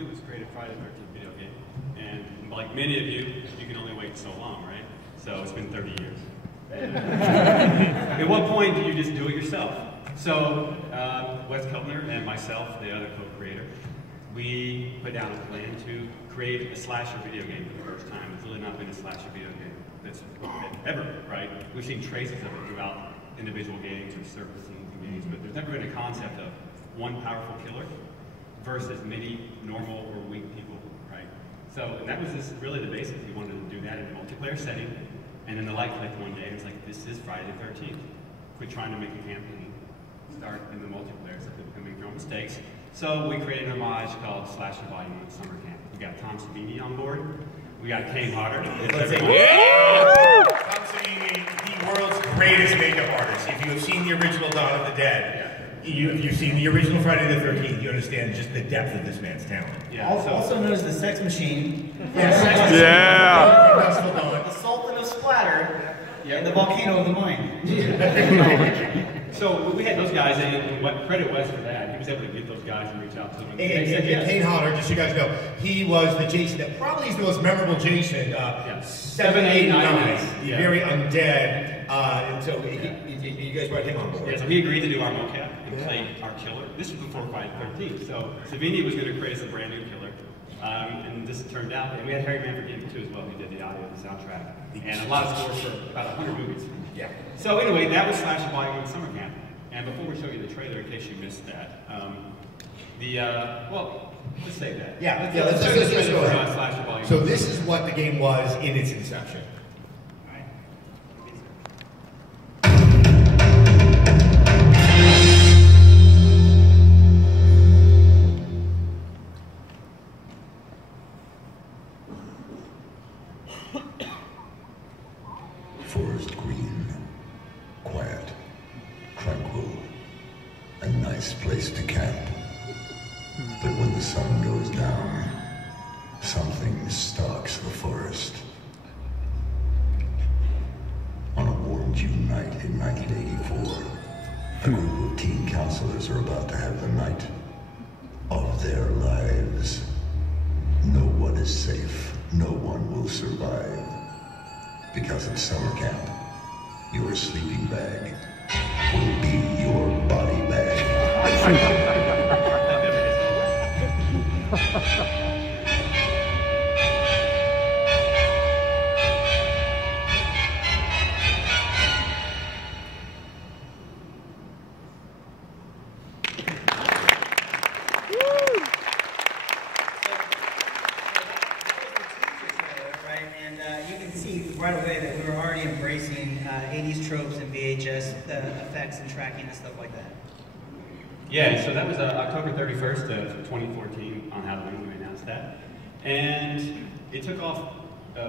do was create a Friday the 13th video game. And like many of you, you can only wait so long, right? So it's been 30 years. At what point do you just do it yourself? So Wes Keltner and myself, the other co-creator, we put down a plan to create a slasher video game for the first time. There's really not been a slasher video game that's ever, right? We've seen traces of it throughout individual games or surfacing games, but there's never been a concept of one powerful killer versus many normal or weak people, right? So that was really the basics. We wanted to do that in a multiplayer setting, and then the light clicked one day, and it's like, this is Friday the 13th. Quit trying to make a campaign. Start in the multiplayer so people can make their own mistakes. So we created an homage called Slasher Volume 1 Summer Camp. We got Tom Savini on board. We got Kane Hodder. Tom Savini, the world's greatest makeup artist. If you have seen the original Dawn of the Dead, if you've seen the original Friday the 13th, you understand just the depth of this man's talent. Yeah, also known as the Sex Machine. The Sultan of Splatter. And the Volcano of the Mind. So we had those guys, and what credit Wes for that. He was able to get those guys and reach out to them. And Kane Hodder, just so you guys know, he was the Jason that probably is the most memorable Jason. 7, 8, 9. The very undead. And so you guys brought him on board. Yeah, so he agreed to do our mocap and play our killer. This was before Friday the 13th. So Savini was going to create us a brand new killer. And this turned out, and we had Harry Manfred too as well. He did the audio and the soundtrack. And a lot of scores for about 100 movies. Yeah. So anyway, that was Slasher Volume 1 Summer Camp. And before we show you the trailer, in case you missed that, well, let's say that. Yeah, let's go ahead. Slasher Volume so this is what the game was in its inception. Forest green, quiet, tranquil, a nice place to camp. But when the sun goes down, something stalks the forest. On a warm June night in 1984, a group of teen counselors are about to have the night of their lives. No one is safe. No one will survive. Because in summer camp, your sleeping bag will be your body bag. Right away that we were already embracing 80s tropes and VHS effects and tracking and stuff like that. Yeah, so that was October 31st of 2014 on Halloween when we announced that. And it took off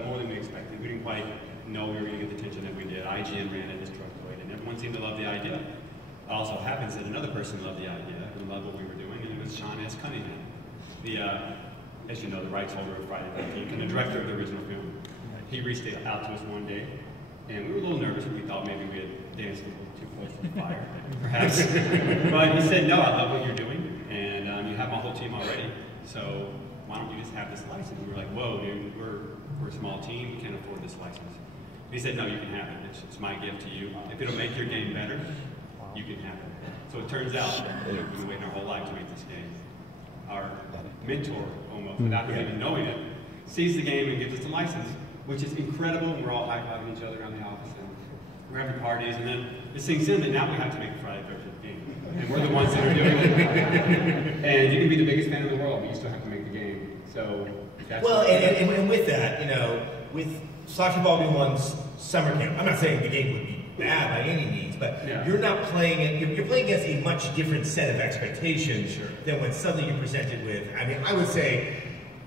more than we expected. We didn't quite know we were going to get the attention that we did. IGN ran it, this truck away, and everyone seemed to love the idea. It also happens that another person loved the idea and loved what we were doing, and it was Sean S. Cunningham, as you know, the rights holder of Friday the 13th and the director of the original film. He reached out to us one day, and we were a little nervous. We thought maybe we had danced a little too close to the fire, perhaps. But he said, no, I love what you're doing, and you have my whole team already, so why don't you just have this license? And we were like, whoa, dude, we're a small team, we can't afford this license. And he said, no, you can have it. It's my gift to you. If it'll make your game better, you can have it. So it turns out that we've been waiting our whole life to make this game. Our mentor, almost, without even knowing it, sees the game and gives us the license, which is incredible. We're all high-fiving each other around the office, and we're having parties, and then it sinks in that now we have to make a Friday the 13th game. And we're the ones that are doing it. And you can be the biggest fan in the world, but you still have to make the game. So that's and with that, you know, with Slasher Volume 1's Summer Camp, I'm not saying the game would be bad by any means, but you're not playing it, you're playing against a much different set of expectations than when suddenly you're presented with, I mean, I would say,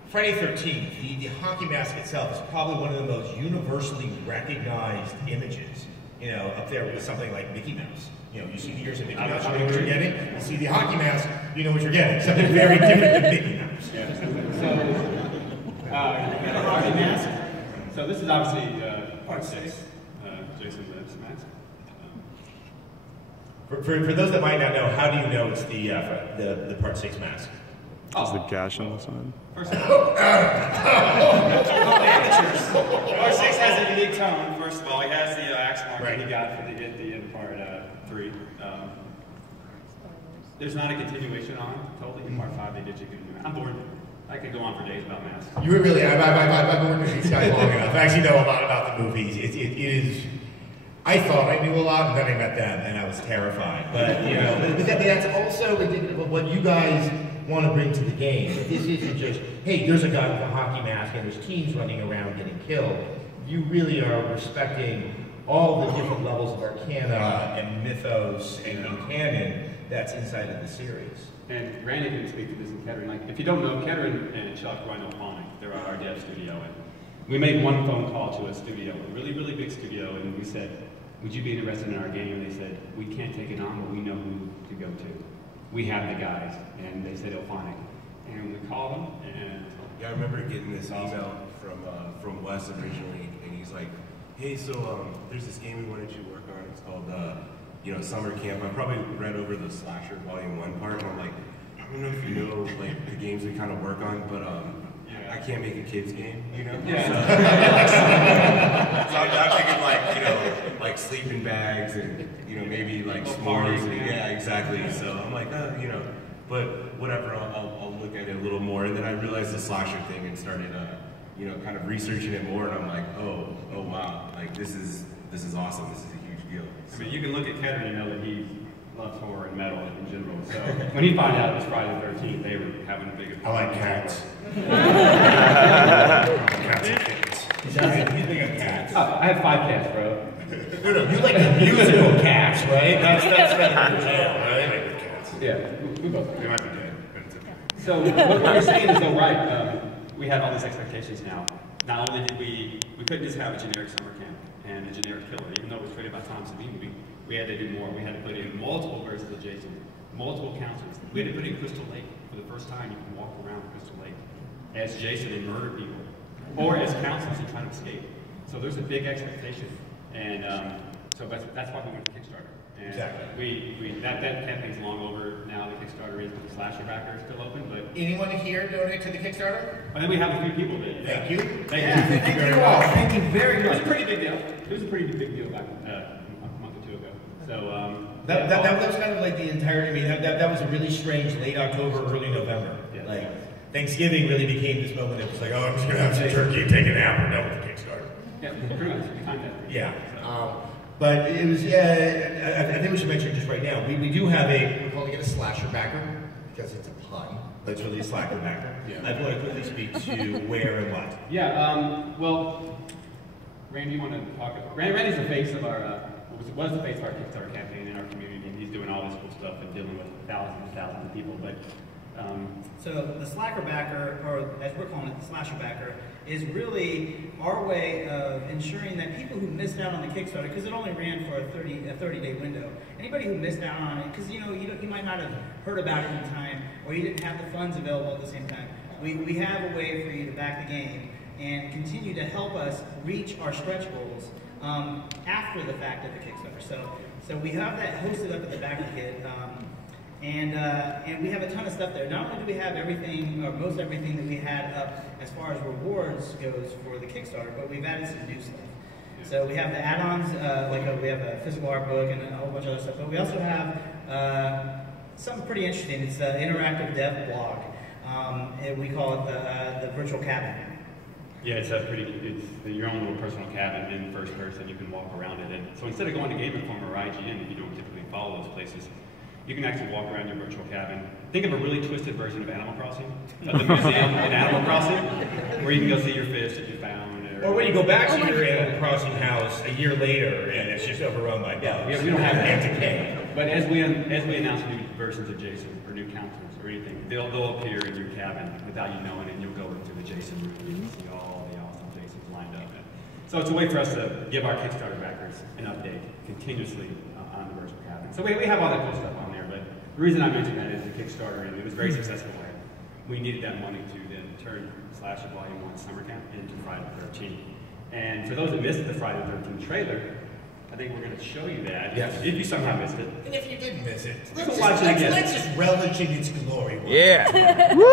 Friday the 13th, the hockey mask itself is probably one of the most universally recognized images, you know, up there with something like Mickey Mouse. You know, you see the ears of Mickey Mouse, you know what you're getting. You see the hockey mask, you know what you're getting. Something very different than Mickey Mouse. Yeah. So, hockey mask. So this is obviously part 6, Jason Lives mask. For those that might not know, how do you know it's the part 6 mask? There's a gash on the side. Verse 6 has a unique tone. First of all, he has the axe mark that he got for the end part 3. There's not a continuation on it. Totally. In part 5, they did you good. I'm bored. I could go on for days about masks. You were really. I've been working with these guys long enough. I actually know a lot about the movies. It is. I thought I knew a lot, and then I met them, and I was terrified. But that's also indicative of what you guys want to bring to the game. This isn't just, hey, there's a guy with a hockey mask, and there's teams running around getting killed. You really are respecting all the different levels of arcana and mythos and canon that's inside of the series. And Randy can speak to this in Kettering. Like, if you don't know, Kettering and Chuck run Phonic. They're our dev studio, and we made one phone call to a studio, a really, really big studio, and we said, would you be interested in our game? And they said, we can't take it on, but we know who to go to. We have the guys, and they said Phonic. And we called them, and yeah, I remember getting this email from Wes originally, and he's like, hey, so there's this game we wanted you to work on. It's called Summer Camp. I probably read over the Slasher Volume 1 part, and I'm like, I don't know if you know like the games we kind of work on, but I can't make a kids game, Yeah. So I'm thinking like sleeping bags and maybe like s'mores. Yeah, exactly. So I'm like, but whatever. I'll look at it a little more, and then I realized the slasher thing and started kind of researching it more, and I'm like, oh wow, like this is awesome. This is a huge deal. So, I mean, you can look at Kettering and know that he loves horror and metal in general. So when he found out it was Friday the 13th, they were having a big. I like cats. Cats and kittens. You think of cats? Oh, I have 5 cats, bro. No, you like the musical Cats, right? That's better than jail, right? I like the Cats. Yeah, we both. They might be dead, but it's okay. So what you're saying is though right. We had all these expectations now. Not only did we couldn't just have a generic summer camp and a generic killer, even though it was created by Tom Savini, we had to do more. We had to put in multiple versions of Jason, multiple counselors. We had to put in Crystal Lake. For the first time, you can walk around Crystal Lake as Jason and murder people, or as counselors and try to escape. So there's a big expectation. And so that's why we went to Kickstarter. And exactly. That campaign's long over now. The Kickstarter is, but the slasher backer is still open. But anyone here donate to the Kickstarter? And then we have a few people that. Thank you. Thank you all. Thank you very much. It was a pretty big deal. It was a pretty big deal back a month or 2 ago. So that was kind of like the entirety. I mean, that was a really strange late October, early November. Yeah. Like Thanksgiving really became this moment. It was like, oh, I'm just gonna have some turkey and take a nap. We're done with the Kickstarter. Yeah, pretty much. Yeah. But it was, I think we should mention just right now, we do have we're calling it a slasher backer, because it's a pun, but it's really a slacker backer. Yeah. I want to quickly speak to where and what. Yeah, well, Randy, you want to talk about, Randy's the face of our, was the face of our Kickstarter campaign in our community, and he's doing all this cool stuff and dealing with thousands and thousands of people, but. So the slacker backer, or as we're calling it, the slasher backer, is really our way of ensuring that people who missed out on the Kickstarter, because it only ran for a 30-day window, anybody who missed out on it, because you might not have heard about it in time, or you didn't have the funds available at the same time, we have a way for you to back the game and continue to help us reach our stretch goals after the fact of the Kickstarter. So we have that hosted up at the backer kit. And we have a ton of stuff there. Not only do we have everything, or most everything that we had up as far as rewards goes for the Kickstarter, but we've added some new stuff. So we have the add-ons, we have a physical art book and a whole bunch of other stuff, but we also have something pretty interesting. It's an interactive dev blog. We call it the virtual cabin. Yeah, it's your own little personal cabin in first person. You can walk around it. And so instead of going to Game Informer or IGN, if you don't typically follow those places, you can actually walk around your virtual cabin. Think of a really twisted version of Animal Crossing, of the museum in Animal Crossing, where you can go see your fish that you found. Or where you go back to your Animal Crossing house a year later and it's just overrun by bugs. Yeah, we don't have that decay. But as we announce new versions of Jason or new counselors or anything, they'll appear in your cabin without you knowing, and you'll go into the Jason room and you can see all the awesome Jasons lined up. So it's a way for us to give our Kickstarter backers an update continuously on the virtual cabin. So we have all that cool stuff on there. The reason I mentioned that is the Kickstarter, and it was very successful. We needed that money to then turn Slasher Volume 1 Summer Camp into Friday the 13th. And for those that missed the Friday the 13th trailer, I think we're going to show you that. Yes. If you somehow missed it. And if you didn't miss it, Watch it again. let's just relish in its glory. Yeah. Woo!